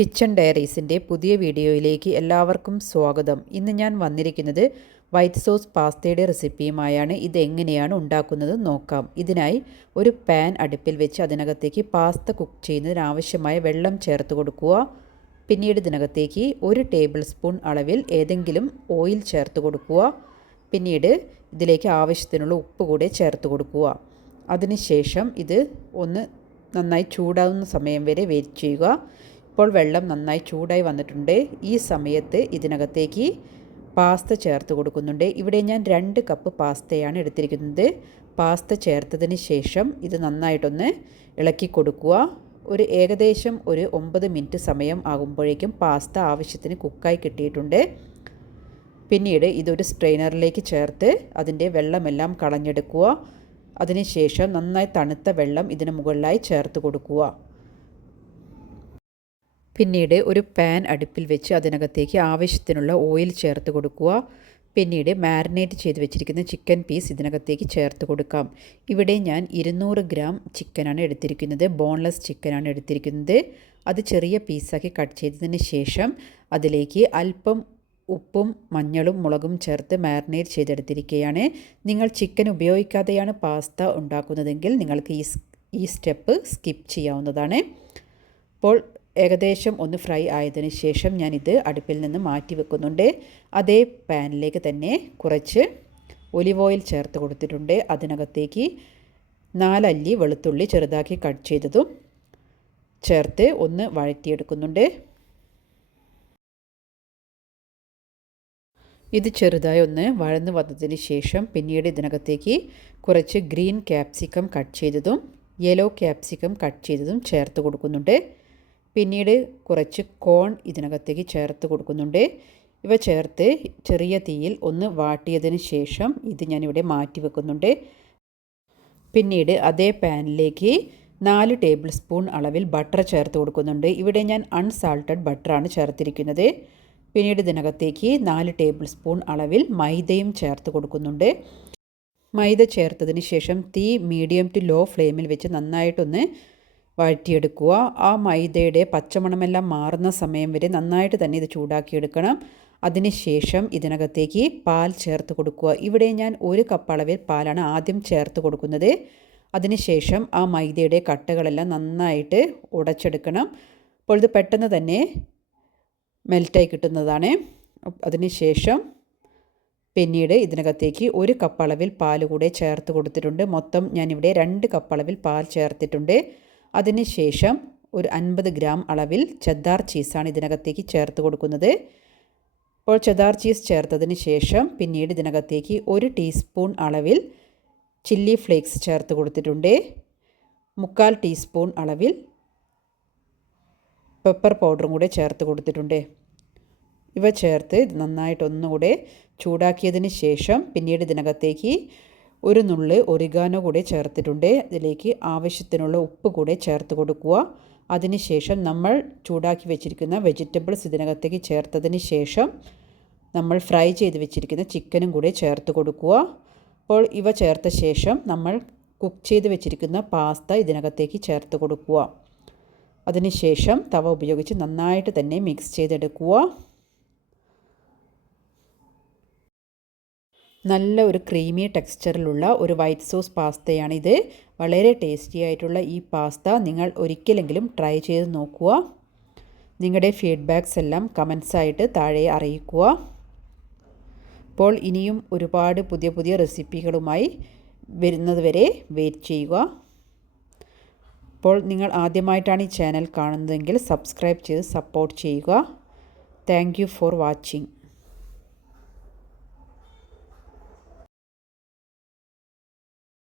Kitchen ഡയറീസിന്റെ പുതിയ വീഡിയോയിലേക്ക് എല്ലാവർക്കും സ്വാഗതം. ഇന്ന് ഞാൻ വന്നിരിക്കുന്നത് വൈറ്റ് സോസ് പാസ്തയുടെ റെസിപ്പിയുമായാണ്. ഇത് എങ്ങനെയാണ് ഉണ്ടാക്കുന്നത് നോക്കാം. ഇതിനായി ഒരു പാൻ അടുപ്പിൽ വെച്ച് അതിനകത്തേക്ക് പാസ്ത കുക്ക് ചെയ്യുന്നതിന് ആവശ്യമായ വെള്ളം ചേർത്ത് കൊടുക്കുക. പിന്നീട് ഇതിനകത്തേക്ക് ഒരു ടേബിൾ സ്പൂൺ അളവിൽ ഏതെങ്കിലും ഓയിൽ ചേർത്ത് കൊടുക്കുക. പിന്നീട് ഇതിലേക്ക് ആവശ്യത്തിനുള്ള ഉപ്പ് കൂടെ ചേർത്ത് കൊടുക്കുക. അതിനുശേഷം ഇത് ഒന്ന് നന്നായി ചൂടാവുന്ന സമയം വരെ വെയിറ്റ് ചെയ്യുക. ഇപ്പോൾ വെള്ളം നന്നായി ചൂടായി വന്നിട്ടുണ്ട്. ഈ സമയത്ത് ഇതിനകത്തേക്ക് പാസ്ത ചേർത്ത് കൊടുക്കുന്നുണ്ട്. ഇവിടെ ഞാൻ രണ്ട് കപ്പ് പാസ്തയാണ് എടുത്തിരിക്കുന്നത്. പാസ്ത ചേർത്തതിന് ശേഷം ഇത് നന്നായിട്ടൊന്ന് ഇളക്കി കൊടുക്കുക. ഒരു ഏകദേശം ഒരു ഒമ്പത് മിനിറ്റ് സമയം ആകുമ്പോഴേക്കും പാസ്ത ആവശ്യത്തിന് കുക്കായി കിട്ടിയിട്ടുണ്ട്. പിന്നീട് ഇതൊരു സ്ട്രെയിനറിലേക്ക് ചേർത്ത് അതിന്റെ വെള്ളമെല്ലാം കളഞ്ഞെടുക്കുക. അതിനുശേഷം നന്നായി തണുത്ത വെള്ളം ഇതിന് മുകളിലായി ചേർത്ത് കൊടുക്കുക. പിന്നീട് ഒരു പാൻ അടുപ്പിൽ വെച്ച് അതിനകത്തേക്ക് ആവശ്യത്തിനുള്ള ഓയിൽ ചേർത്ത് കൊടുക്കുക. പിന്നീട് മാരിനേറ്റ് ചെയ്ത് വെച്ചിരിക്കുന്ന ചിക്കൻ പീസ് ഇതിനകത്തേക്ക് ചേർത്ത് കൊടുക്കാം. ഇവിടെ ഞാൻ ഇരുന്നൂറ് ഗ്രാം ചിക്കനാണ് എടുത്തിരിക്കുന്നത്. ബോൺലെസ് ചിക്കനാണ് എടുത്തിരിക്കുന്നത്. അത് ചെറിയ പീസാക്കി കട്ട് ചെയ്തതിന് ശേഷം അതിലേക്ക് അല്പം ഉപ്പും മഞ്ഞളും മുളകും ചേർത്ത് മാരിനേറ്റ് ചെയ്തെടുത്തിരിക്കുകയാണ്. നിങ്ങൾ ചിക്കൻ ഉപയോഗിക്കാതെയാണ് പാസ്ത ഉണ്ടാക്കുന്നതെങ്കിൽ നിങ്ങൾക്ക് ഈ ഈ സ്റ്റെപ്പ് സ്കിപ്പ് ചെയ്യാവുന്നതാണ്. അപ്പോൾ ഏകദേശം ഒന്ന് ഫ്രൈ ആയതിന് ശേഷം ഞാനിത് അടുപ്പിൽ നിന്ന് മാറ്റി വെക്കുന്നുണ്ട്. അതേ പാനിലേക്ക് തന്നെ കുറച്ച് ഒലിവ് ഓയിൽ ചേർത്ത് കൊടുത്തിട്ടുണ്ട്. അതിനകത്തേക്ക് നാലല്ലി വെളുത്തുള്ളി ചെറുതാക്കി കട്ട് ചെയ്തതും ചേർത്ത് ഒന്ന് വഴറ്റിയെടുക്കുന്നുണ്ട്. ഇത് ചെറുതായി ഒന്ന് വഴന്ന് വന്നതിന് ശേഷം പിന്നീട് ഇതിനകത്തേക്ക് കുറച്ച് ഗ്രീൻ ക്യാപ്സിക്കം കട്ട് ചെയ്തതും യെല്ലോ ക്യാപ്സിക്കം കട്ട് ചെയ്തതും ചേർത്ത് കൊടുക്കുന്നുണ്ട്. പിന്നീട് കുറച്ച് കോൺ ഇതിനകത്തേക്ക് ചേർത്ത് കൊടുക്കുന്നുണ്ട്. ഇവ ചേർത്ത് ചെറിയ തീയിൽ ഒന്ന് വാട്ടിയതിന് ശേഷം ഇത് ഞാനിവിടെ മാറ്റി വെക്കുന്നുണ്ട്. പിന്നീട് അതേ പാനിലേക്ക് നാല് ടേബിൾ സ്പൂൺ അളവിൽ ബട്ടർ ചേർത്ത് കൊടുക്കുന്നുണ്ട്. ഇവിടെ ഞാൻ അൺസാൾട്ടഡ് ബട്ടറാണ് ചേർത്തിരിക്കുന്നത്. പിന്നീട് ഇതിനകത്തേക്ക് നാല് ടേബിൾ സ്പൂൺ അളവിൽ മൈദയും ചേർത്ത് കൊടുക്കുന്നുണ്ട്. മൈദ ചേർത്തതിന് ശേഷം തീ മീഡിയം ടു ലോ ഫ്ലെയിമിൽ വെച്ച് നന്നായിട്ടൊന്ന് വഴറ്റിയെടുക്കുക. ആ മൈദയുടെ പച്ചമണമെല്ലാം മാറുന്ന സമയം വരെ നന്നായിട്ട് തന്നെ ഇത് ചൂടാക്കിയെടുക്കണം. അതിനുശേഷം ഇതിനകത്തേക്ക് പാൽ ചേർത്ത് കൊടുക്കുക. ഇവിടെ ഞാൻ ഒരു കപ്പ് അളവിൽ പാലാണ് ആദ്യം ചേർത്ത് കൊടുക്കുന്നത്. അതിനുശേഷം ആ മൈദയുടെ കട്ടകളെല്ലാം നന്നായിട്ട് ഉടച്ചെടുക്കണം. അപ്പോൾ ഇത് പെട്ടെന്ന് തന്നെ മെൽറ്റായി കിട്ടുന്നതാണ്. അതിനുശേഷം പിന്നീട് ഇതിനകത്തേക്ക് ഒരു കപ്പ് അളവിൽ പാൽ കൂടെ ചേർത്ത് കൊടുത്തിട്ടുണ്ട്. മൊത്തം ഞാനിവിടെ രണ്ട് കപ്പ് അളവിൽ പാൽ ചേർത്തിട്ടുണ്ട്. അതിനുശേഷം ഒരു അൻപത് ഗ്രാം അളവിൽ ചെദ്ദാർ ചീസാണ് ഇതിനകത്തേക്ക് ചേർത്ത് കൊടുക്കുന്നത്. അപ്പോൾ ചെദാർ ചീസ് ചേർത്തതിന് ശേഷം പിന്നീട് ഇതിനകത്തേക്ക് ഒരു ടീസ്പൂൺ അളവിൽ ചില്ലി ഫ്ലേക്സ് ചേർത്ത് കൊടുത്തിട്ടുണ്ട്. മുക്കാൽ ടീസ്പൂൺ അളവിൽ പെപ്പർ പൗഡറും കൂടെ ചേർത്ത് കൊടുത്തിട്ടുണ്ട്. ഇവ ചേർത്ത് നന്നായിട്ടൊന്നുകൂടെ ചൂടാക്കിയതിന് ശേഷം പിന്നീട് ഇതിനകത്തേക്ക് ഒരു നുള്ളി ഒറിഗാനോ കൂടെ ചേർത്തിട്ടുണ്ട്. അതിലേക്ക് ആവശ്യത്തിനുള്ള ഉപ്പ് കൂടെ ചേർത്ത് കൊടുക്കുക. അതിനുശേഷം നമ്മൾ ചൂടാക്കി വെച്ചിരിക്കുന്ന വെജിറ്റബിൾസ് ഇതിനകത്തേക്ക് ചേർത്തതിന് ശേഷം നമ്മൾ ഫ്രൈ ചെയ്ത് വെച്ചിരിക്കുന്ന ചിക്കനും കൂടെ ചേർത്ത് കൊടുക്കുക. അപ്പോൾ ഇവ ചേർത്ത ശേഷം നമ്മൾ കുക്ക് ചെയ്ത് വെച്ചിരിക്കുന്ന പാസ്ത ഇതിനകത്തേക്ക് ചേർത്ത് കൊടുക്കുക. അതിനുശേഷം തവ ഉപയോഗിച്ച് നന്നായിട്ട് തന്നെ മിക്സ് ചെയ്തെടുക്കുക. നല്ല ഒരു ക്രീമി ടെക്സ്ചറിലുള്ള ഒരു വൈറ്റ് സോസ് പാസ്തയാണിത്. വളരെ ടേസ്റ്റി ആയിട്ടുള്ള ഈ പാസ്ത നിങ്ങൾ ഒരിക്കലെങ്കിലും ട്രൈ ചെയ്ത് നോക്കുക. നിങ്ങളുടെ ഫീഡ്ബാക്ക്സ് എല്ലാം കമൻസ് ആയിട്ട് താഴെ അറിയിക്കുക. അപ്പോൾ ഇനിയും ഒരുപാട് പുതിയ പുതിയ റെസിപ്പികളുമായി വരുന്നത് വരെ വെയിറ്റ് ചെയ്യുക. അപ്പോൾ നിങ്ങൾ ആദ്യമായിട്ടാണ് ഈ ചാനൽ കാണുന്നതെങ്കിൽ സബ്സ്ക്രൈബ് ചെയ്ത് സപ്പോർട്ട് ചെയ്യുക. Thank for watching